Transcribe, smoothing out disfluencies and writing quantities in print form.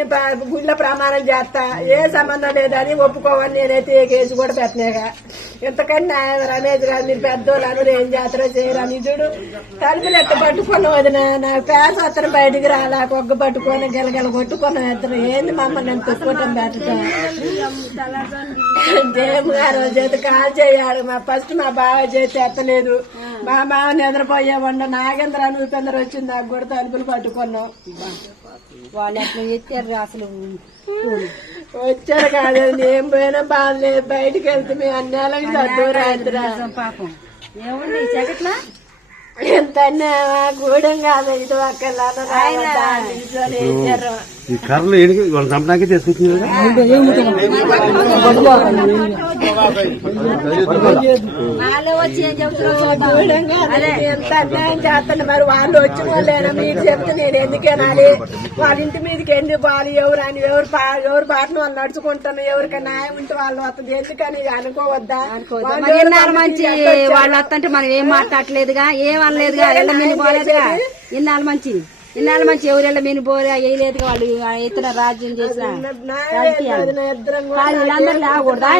నేను గుళ్ళ ప్రమాణం చేస్తా, ఏ సంబంధం లేదని ఒప్పుకోవని నేనైతే ఏ కేసు కూడా పెట్టినాగా. ఇంతకన్నా రమేష్ గారు మీరు పెద్దోళ్ళు ఏం చేస్తారో చేయరా నిజుడు తలుపులు ఎట్ట పట్టుకున్నాం వదిన, నా పేస అతను బయటికి రాలా, కొగ్గ పట్టుకొని గెలగెల కొట్టుకున్నాం ఇద్దరు. ఏంది మమ్మల్ని ఎంత తొక్కుతాం పెట్టడం. జయమ్మ గారు చేతి కాల్ చేయాలి. ఫస్ట్ మా బావ చేతి ఎత్తలేదు, మా బావ నిద్రపోయేవాడు. నాగేంద్ర ఉపేంద్ర వచ్చింది, నాకు కూడా తలుపులు పట్టుకున్నాం. వాళ్ళు అట్లా ఎత్తారు అసలు వచ్చారు కాదు, నేను పోయినా బాధలేదు. బయటకు వెళ్తే మేము అన్యాలకి చదువురా పాపం ఏముంది చెకట్లా ఎంత గూడెం కాదు, ఇది ఒక్కలా ఈ కర్రలు వాళ్ళు చంపడానికి తీసుకుంటున్నారు. వచ్చి ఏం చెప్తున్నారు గూడెం కాదు, ఎంత అన్యాయం చేస్తాను. మరి వాళ్ళు వచ్చిన వాళ్ళేనా మీరు చెప్తే నేను ఎందుకేనాలి? వాళ్ళ ఇంటి మీదకి ఎందుకు పోవాలి? ఎవరు అని ఎవరు బాటను వాళ్ళు నడుచుకుంటాను. ఎవరికైనా న్యాయం ఉంటే వాళ్ళు వస్తుంది, ఎందుకని అనుకోవద్దా? మంచి వాళ్ళు వస్తుంటే మనం ఏం మాట్లాడలేదుగా, ఏం అనలేదుగా, ఎల్ల మీద పోలేదుగా. ఇన్నాళ్ళు మంచి ఎవరెళ్ళ మీద పోలే వేయలేదుగా. వాళ్ళు ఇతర రాజ్యం చేసిన వీళ్ళందరూ లేకూడదా?